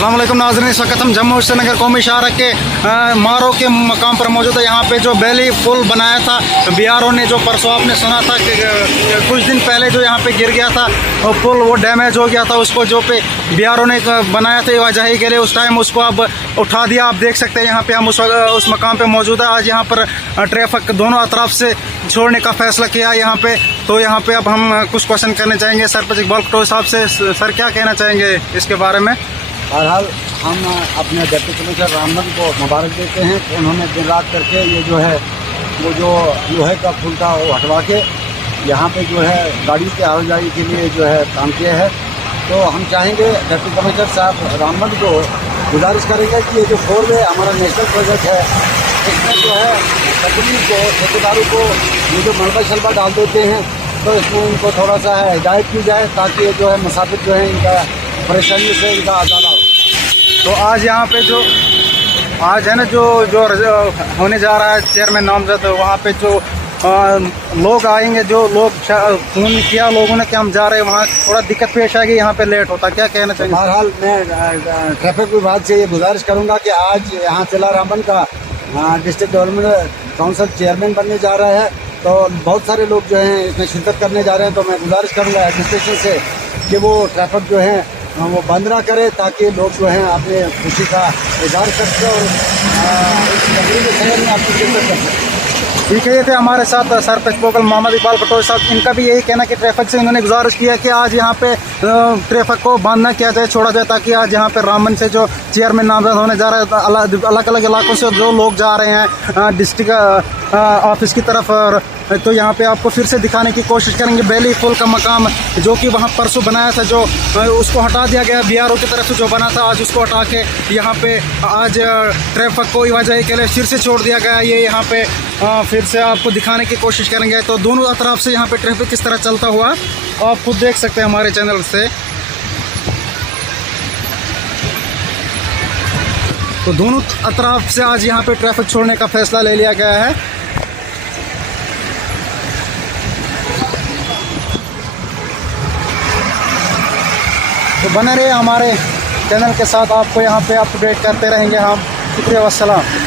अस्सलाम वालेकुम नाज़रीन, इस वक्त हम जम्मू श्रीनगर कौमी शाहरा के मारो के मकाम पर मौजूद है। यहाँ पे जो बैली पुल बनाया था BRO ने, जो परसों आपने सुना था कि कुछ दिन पहले जो यहाँ पे गिर गया था और पुल वो डैमेज हो गया था, उसको जो पे BRO ने बनाया था वजही के लिए, उस टाइम उसको अब उठा दिया। आप देख सकते हैं यहाँ पे हम उस मकाम पे मौजूद है। आज यहाँ पर ट्रैफिक दोनों अतराफ से छोड़ने का फैसला किया यहाँ पे। तो यहाँ पे अब हम कुछ क्वेश्चन करने चाहेंगे सरपंच इकबाल खटोच साहब से। सर, क्या कहना चाहेंगे इसके बारे में? बहरहाल हम अपने डिप्टी कमिश्नर रामबन को मुबारक देते हैं कि उन्होंने दिन रात करके ये जो है वो जो लोहे का पुल था वो हटवा के यहाँ पे जो है गाड़ी के आवाजाही के लिए जो है काम किया है। तो हम चाहेंगे डिप्टी कमिश्नर साहब रामबन को गुजारिश करेंगे कि ये जो 4 वे हमारा नेशनल प्रोजेक्ट है, इसमें जो है तकनीक को ठेकेदारों को ये जो मलबा शलबा डाल देते हैं तो इसमें इनको थोड़ा सा है हिदायत की जाए, ताकि ये जो है मुसाफिर जो है इनका परेशानी से इनका आज़ाद हो। तो आज यहाँ पे जो आज है ना जो होने जा रहा है चेयरमैन नामजद, वहाँ पे जो लोग आएंगे, जो लोग फोन किया लोगों ने कि हम जा रहे हैं, वहाँ थोड़ा दिक्कत पेश आएगी, यहाँ पे लेट होता। क्या कहना चाहिए? बहरहाल मैं ट्रैफिक विभाग से ये गुजारिश करूँगा कि आज यहाँ जिला रामबन का डिस्ट्रिक्ट डेवलपमेंट काउंसिल चेयरमैन बनने जा रहा है, तो बहुत सारे लोग जो हैं इसमें शिरकत करने जा रहे हैं। तो मैं गुजारिश करूँगा एडमिनिस्ट्रेशन से कि वो ट्रैफिक जो है वो बंद ना करे, ताकि लोग जो हैं अपने खुशी का इजहार कर सकें और इस तकरीबी शहर में अपनी शिरकत कर सकें। ठीक है, ये थे हमारे साथ सरपंच पोकल मोहम्मद इकबाल खटोच साहब। इनका भी यही कहना कि ट्रैफिक से इन्होंने गुजारिश किया कि आज यहाँ पे ट्रैफिक को बंद ना किया जाए, छोड़ा जाए, ताकि आज यहाँ पे रामबन से जो चेयरमैन नामजद होने जा रहा है, अलग अलग इलाकों से जो लोग जा रहे हैं डिस्ट्रिक्ट ऑफिस की तरफ, तो यहाँ पे आपको फिर से दिखाने की कोशिश करेंगे बैली पुल का मकाम, जो कि वहाँ परसों बनाया था, जो उसको हटा दिया गया BRO की तरफ से जो बना था, आज उसको हटा के यहाँ पे आज ट्रैफिक को वजह के लिए फिर से छोड़ दिया गया। ये यहाँ पे फिर से आपको दिखाने की कोशिश करेंगे। तो दोनों अतराफ से यहाँ पे ट्रैफिक किस तरह चलता हुआ आप खुद देख सकते हैं हमारे चैनल से। तो दोनों अतराफ से आज यहाँ पे ट्रैफिक छोड़ने का फैसला ले लिया गया है। तो बने रहे हमारे चैनल के साथ, आपको यहाँ पे अपडेट करते रहेंगे हम। शुक्रिया, वस्सलाम।